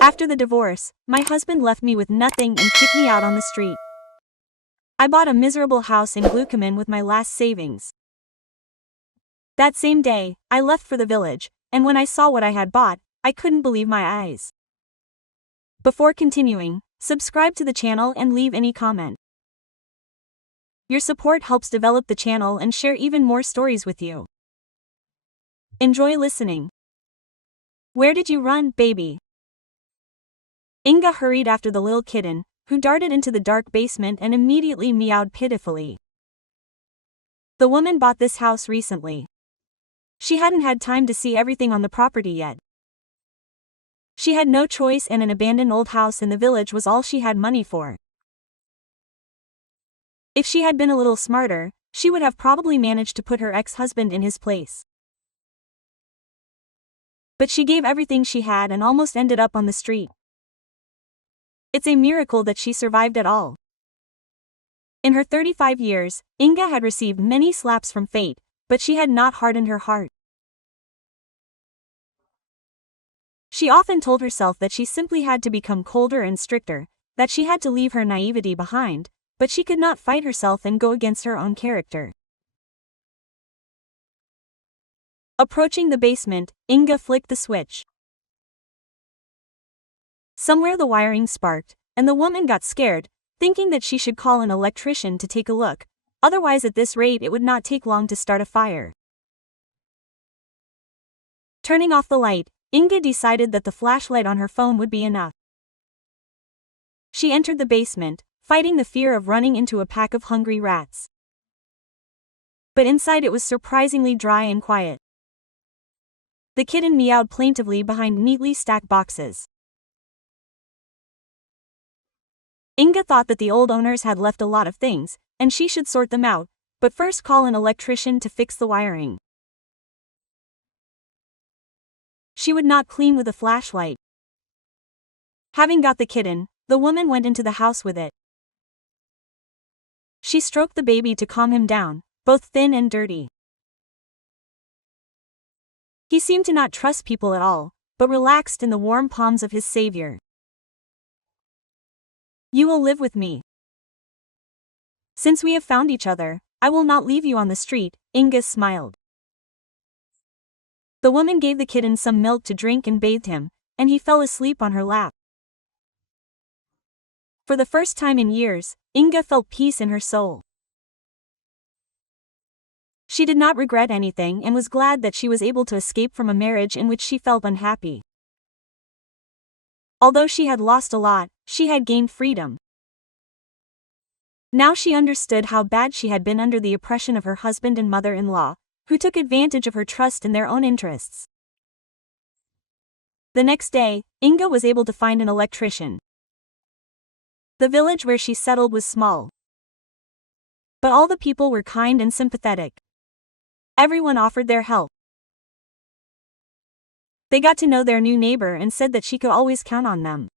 After the divorce, my husband left me with nothing and kicked me out on the street. I bought a miserable house in Glucoman with my last savings. That same day, I left for the village, and when I saw what I had bought, I couldn't believe my eyes. Before continuing, subscribe to the channel and leave any comment. Your support helps develop the channel and share even more stories with you. Enjoy listening. Where did you run, baby? Inga hurried after the little kitten, who darted into the dark basement and immediately meowed pitifully. The woman bought this house recently. She hadn't had time to see everything on the property yet. She had no choice, and an abandoned old house in the village was all she had money for. If she had been a little smarter, she would have probably managed to put her ex-husband in his place. But she gave everything she had and almost ended up on the street. It's a miracle that she survived at all. In her 35 years, Inga had received many slaps from fate, but she had not hardened her heart. She often told herself that she simply had to become colder and stricter, that she had to leave her naivety behind, but she could not fight herself and go against her own character. Approaching the basement, Inga flicked the switch. Somewhere the wiring sparked, and the woman got scared, thinking that she should call an electrician to take a look, otherwise at this rate it would not take long to start a fire. Turning off the light, Inga decided that the flashlight on her phone would be enough. She entered the basement, fighting the fear of running into a pack of hungry rats. But inside it was surprisingly dry and quiet. The kitten meowed plaintively behind neatly stacked boxes. Inga thought that the old owners had left a lot of things, and she should sort them out, but first call an electrician to fix the wiring. She would not clean with a flashlight. Having got the kitten, the woman went into the house with it. She stroked the baby to calm him down, both thin and dirty. He seemed to not trust people at all, but relaxed in the warm palms of his savior. You will live with me. Since we have found each other, I will not leave you on the street, Inga smiled. The woman gave the kitten some milk to drink and bathed him, and he fell asleep on her lap. For the first time in years, Inga felt peace in her soul. She did not regret anything and was glad that she was able to escape from a marriage in which she felt unhappy. Although she had lost a lot, she had gained freedom. Now she understood how bad she had been under the oppression of her husband and mother-in-law, who took advantage of her trust in their own interests. The next day, Inga was able to find an electrician. The village where she settled was small, but all the people were kind and sympathetic. Everyone offered their help. They got to know their new neighbor and said that she could always count on them.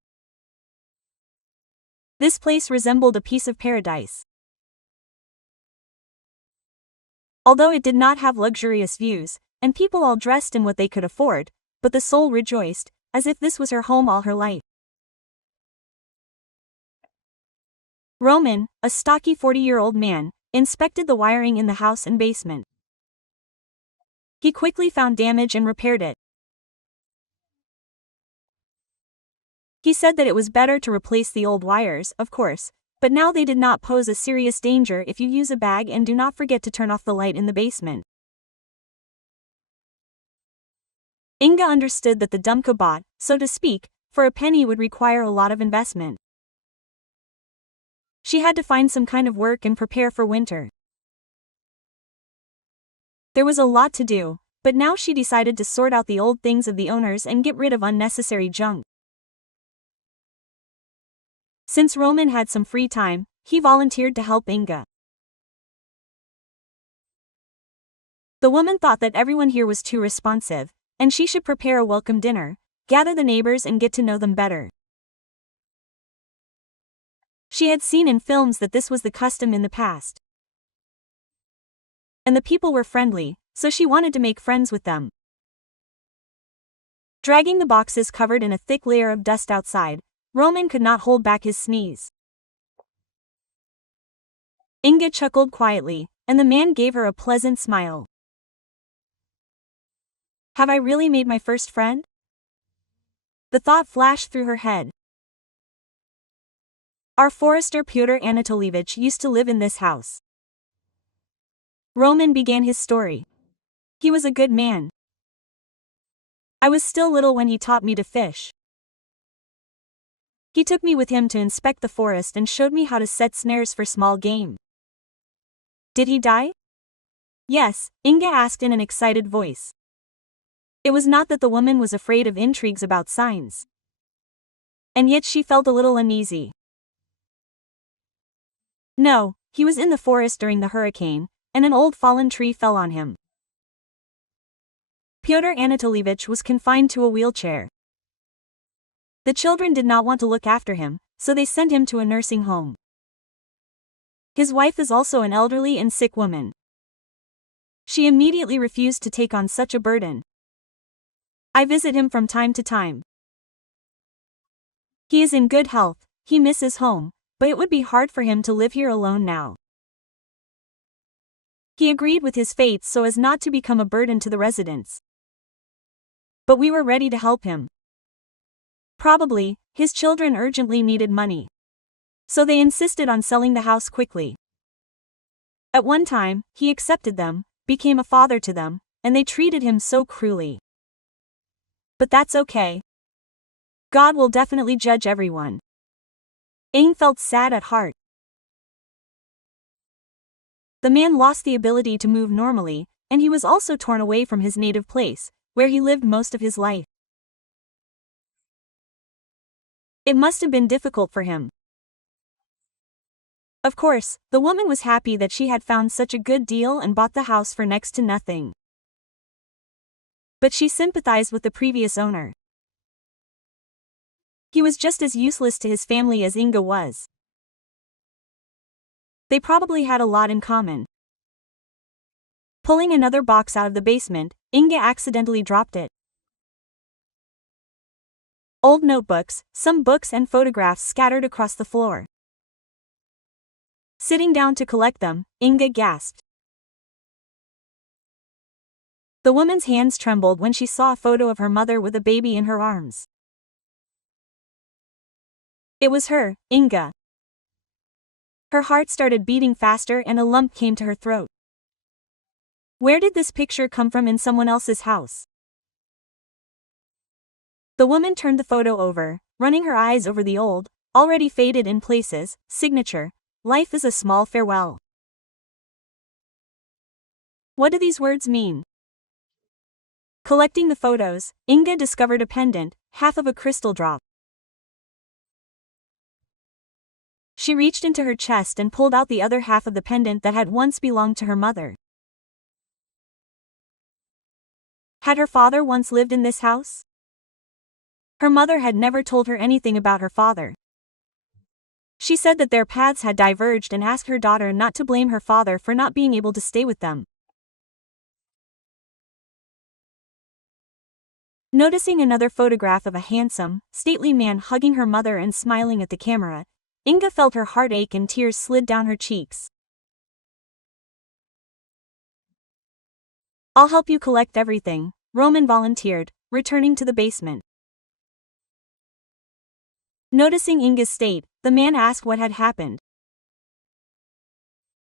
This place resembled a piece of paradise. Although it did not have luxurious views, and people all dressed in what they could afford, but the soul rejoiced, as if this was her home all her life. Roman, a stocky 40-year-old man, inspected the wiring in the house and basement. He quickly found damage and repaired it. He said that it was better to replace the old wires, of course, but now they did not pose a serious danger if you use a bag and do not forget to turn off the light in the basement. Inga understood that the Dumka bought, so to speak, for a penny would require a lot of investment. She had to find some kind of work and prepare for winter. There was a lot to do, but now she decided to sort out the old things of the owners and get rid of unnecessary junk. Since Roman had some free time, he volunteered to help Inga. The woman thought that everyone here was too responsive, and she should prepare a welcome dinner, gather the neighbors and get to know them better. She had seen in films that this was the custom in the past. And the people were friendly, so she wanted to make friends with them. Dragging the boxes covered in a thick layer of dust outside, Roman could not hold back his sneeze. Inga chuckled quietly, and the man gave her a pleasant smile. Have I really made my first friend? The thought flashed through her head. Our forester Pyotr Anatolievich used to live in this house. Roman began his story. He was a good man. I was still little when he taught me to fish. He took me with him to inspect the forest and showed me how to set snares for small game. Did he die? Yes, Inga asked in an excited voice. It was not that the woman was afraid of intrigues about signs. And yet she felt a little uneasy. No, he was in the forest during the hurricane, and an old fallen tree fell on him. Pyotr Anatolievich was confined to a wheelchair. The children did not want to look after him, so they sent him to a nursing home. His wife is also an elderly and sick woman. She immediately refused to take on such a burden. I visit him from time to time. He is in good health, he misses home, but it would be hard for him to live here alone now. He agreed with his fate so as not to become a burden to the residents. But we were ready to help him. Probably, his children urgently needed money. So they insisted on selling the house quickly. At one time, he accepted them, became a father to them, and they treated him so cruelly. But that's okay. God will definitely judge everyone. Aang felt sad at heart. The man lost the ability to move normally, and he was also torn away from his native place, where he lived most of his life. It must have been difficult for him. Of course, the woman was happy that she had found such a good deal and bought the house for next to nothing. But she sympathized with the previous owner. He was just as useless to his family as Inga was. They probably had a lot in common. Pulling another box out of the basement, Inga accidentally dropped it. Old notebooks, some books and photographs scattered across the floor. Sitting down to collect them, Inga gasped. The woman's hands trembled when she saw a photo of her mother with a baby in her arms. It was her, Inga. Her heart started beating faster and a lump came to her throat. Where did this picture come from in someone else's house? The woman turned the photo over, running her eyes over the old, already faded in places, signature, "Life is a small farewell." What do these words mean? Collecting the photos, Inga discovered a pendant, half of a crystal drop. She reached into her chest and pulled out the other half of the pendant that had once belonged to her mother. Had her father once lived in this house? Her mother had never told her anything about her father. She said that their paths had diverged and asked her daughter not to blame her father for not being able to stay with them. Noticing another photograph of a handsome, stately man hugging her mother and smiling at the camera, Inga felt her heart ache and tears slid down her cheeks. I'll help you collect everything, Roman volunteered, returning to the basement. Noticing Inga's state, the man asked what had happened.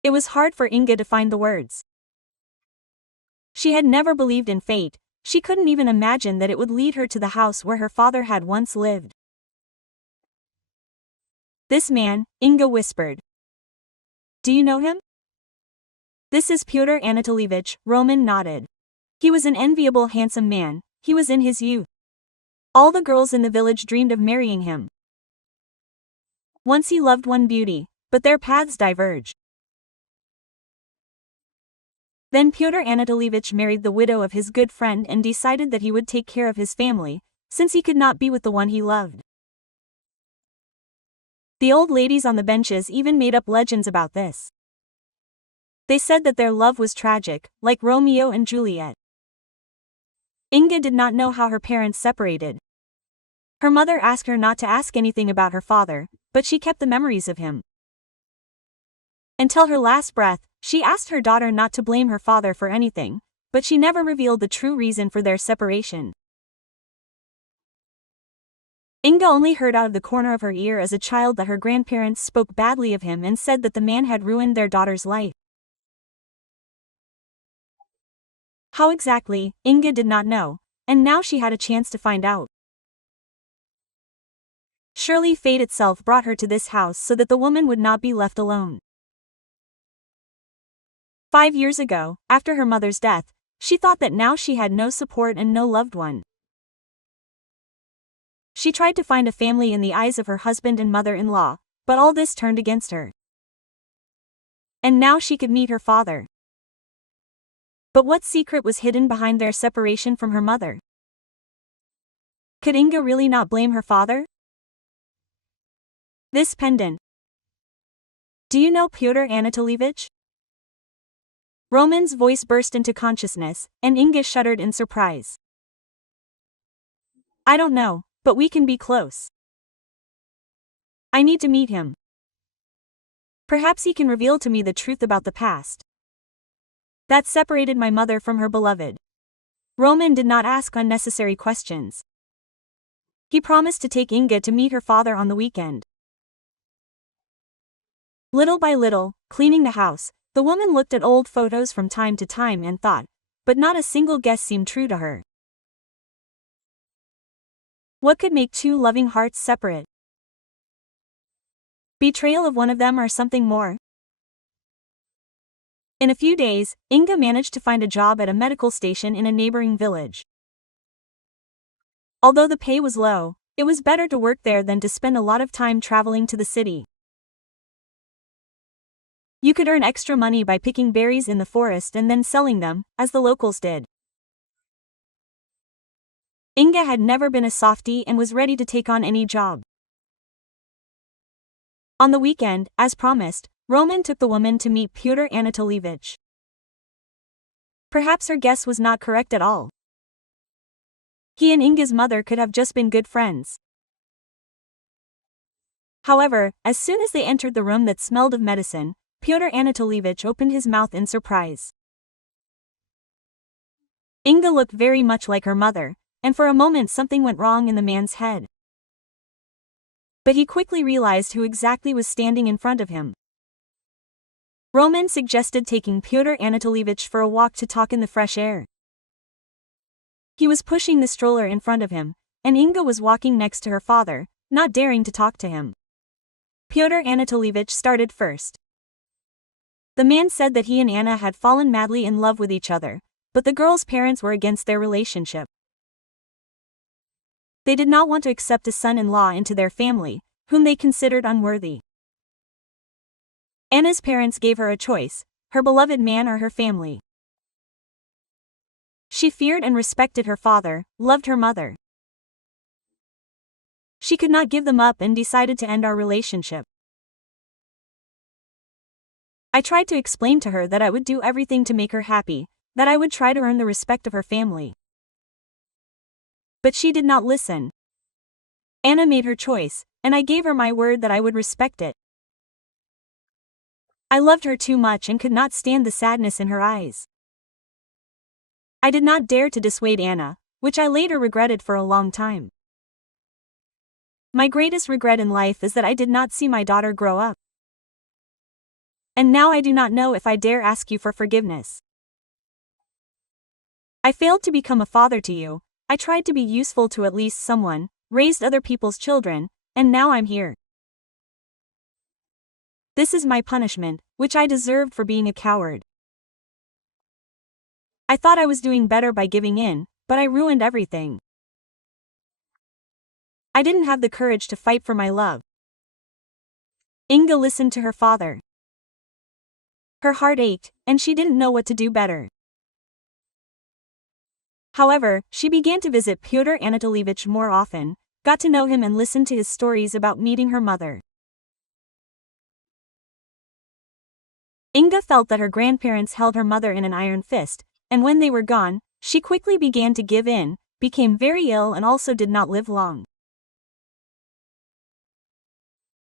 It was hard for Inga to find the words. She had never believed in fate, she couldn't even imagine that it would lead her to the house where her father had once lived. This man, Inga whispered. Do you know him? This is Pyotr Anatolievich, Roman nodded. He was an enviable handsome man, he was in his youth. All the girls in the village dreamed of marrying him. Once he loved one beauty, but their paths diverged. Then Pyotr Anatolievich married the widow of his good friend and decided that he would take care of his family, since he could not be with the one he loved. The old ladies on the benches even made up legends about this. They said that their love was tragic, like Romeo and Juliet. Inga did not know how her parents separated. Her mother asked her not to ask anything about her father, but she kept the memories of him. Until her last breath, she asked her daughter not to blame her father for anything, but she never revealed the true reason for their separation. Inga only heard out of the corner of her ear as a child that her grandparents spoke badly of him and said that the man had ruined their daughter's life. How exactly, Inga did not know, and now she had a chance to find out. Surely fate itself brought her to this house so that the woman would not be left alone. 5 years ago, after her mother's death, she thought that now she had no support and no loved one. She tried to find a family in the eyes of her husband and mother-in-law, but all this turned against her. And now she could meet her father. But what secret was hidden behind their separation from her mother? Could Inga really not blame her father? This pendant. Do you know Pyotr Anatolievich? Roman's voice burst into consciousness, and Inga shuddered in surprise. I don't know, but we can be close. I need to meet him. Perhaps he can reveal to me the truth about the past that separated my mother from her beloved. Roman did not ask unnecessary questions. He promised to take Inga to meet her father on the weekend. Little by little, cleaning the house, the woman looked at old photos from time to time and thought, but not a single guess seemed true to her. What could make two loving hearts separate? Betrayal of one of them or something more? In a few days, Inga managed to find a job at a medical station in a neighboring village. Although the pay was low, it was better to work there than to spend a lot of time traveling to the city. You could earn extra money by picking berries in the forest and then selling them, as the locals did. Inga had never been a softie and was ready to take on any job. On the weekend, as promised, Roman took the woman to meet Pyotr Anatolievich. Perhaps her guess was not correct at all. He and Inga's mother could have just been good friends. However, as soon as they entered the room that smelled of medicine, Pyotr Anatolievich opened his mouth in surprise. Inga looked very much like her mother, and for a moment something went wrong in the man's head. But he quickly realized who exactly was standing in front of him. Roman suggested taking Pyotr Anatolievich for a walk to talk in the fresh air. He was pushing the stroller in front of him, and Inga was walking next to her father, not daring to talk to him. Pyotr Anatolievich started first. The man said that he and Anna had fallen madly in love with each other, but the girl's parents were against their relationship. They did not want to accept a son-in-law into their family, whom they considered unworthy. Anna's parents gave her a choice, her beloved man or her family. She feared and respected her father, loved her mother. She could not give them up and decided to end our relationship. I tried to explain to her that I would do everything to make her happy, that I would try to earn the respect of her family. But she did not listen. Anna made her choice, and I gave her my word that I would respect it. I loved her too much and could not stand the sadness in her eyes. I did not dare to dissuade Anna, which I later regretted for a long time. My greatest regret in life is that I did not see my daughter grow up. And now I do not know if I dare ask you for forgiveness. I failed to become a father to you, I tried to be useful to at least someone, raised other people's children, and now I'm here. This is my punishment, which I deserved for being a coward. I thought I was doing better by giving in, but I ruined everything. I didn't have the courage to fight for my love. Inga listened to her father. Her heart ached, and she didn't know what to do better. However, she began to visit Pyotr Anatolievich more often, got to know him and listened to his stories about meeting her mother. Inga felt that her grandparents held her mother in an iron fist, and when they were gone, she quickly began to give in, became very ill and also did not live long.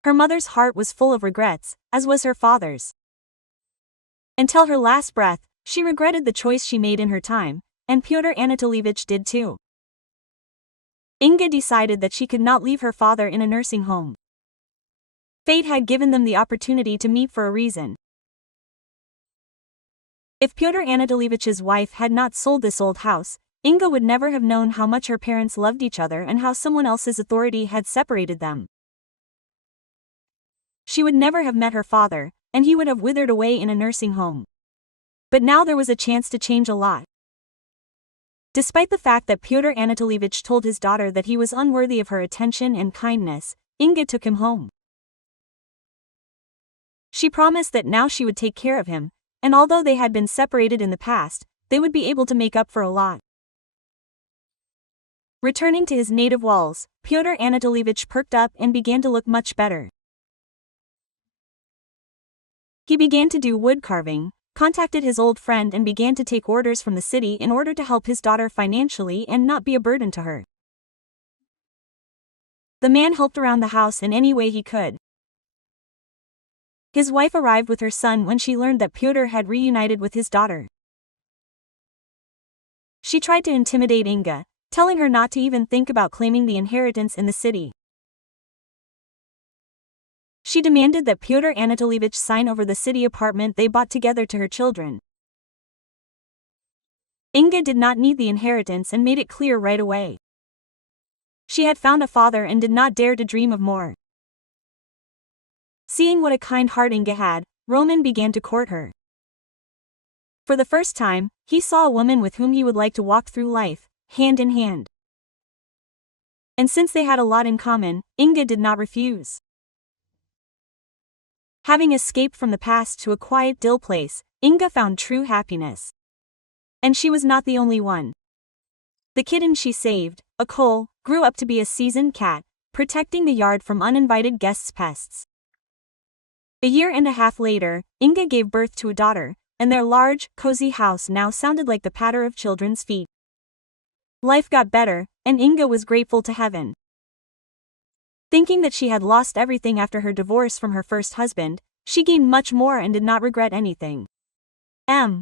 Her mother's heart was full of regrets, as was her father's. Until her last breath, she regretted the choice she made in her time, and Pyotr Anatolievich did too. Inga decided that she could not leave her father in a nursing home. Fate had given them the opportunity to meet for a reason. If Pyotr Anatolievich's wife had not sold this old house, Inga would never have known how much her parents loved each other and how someone else's authority had separated them. She would never have met her father, and he would have withered away in a nursing home. But now there was a chance to change a lot. Despite the fact that Pyotr Anatolievich told his daughter that he was unworthy of her attention and kindness, Inga took him home. She promised that now she would take care of him, and although they had been separated in the past, they would be able to make up for a lot. Returning to his native walls, Pyotr Anatolievich perked up and began to look much better. He began to do wood carving, contacted his old friend and began to take orders from the city in order to help his daughter financially and not be a burden to her. The man helped around the house in any way he could. His wife arrived with her son when she learned that Pyotr had reunited with his daughter. She tried to intimidate Inga, telling her not to even think about claiming the inheritance in the city. She demanded that Pyotr Anatolievich sign over the city apartment they bought together to her children. Inga did not need the inheritance and made it clear right away. She had found a father and did not dare to dream of more. Seeing what a kind heart Inga had, Roman began to court her. For the first time, he saw a woman with whom he would like to walk through life, hand in hand. And since they had a lot in common, Inga did not refuse. Having escaped from the past to a quiet dill place, Inga found true happiness. And she was not the only one. The kitten she saved, a Cole, grew up to be a seasoned cat, protecting the yard from uninvited guests' pests. A year and a half later, Inga gave birth to a daughter, and their large, cozy house now sounded like the patter of children's feet. Life got better, and Inga was grateful to heaven. Thinking that she had lost everything after her divorce from her first husband, she gained much more and did not regret anything.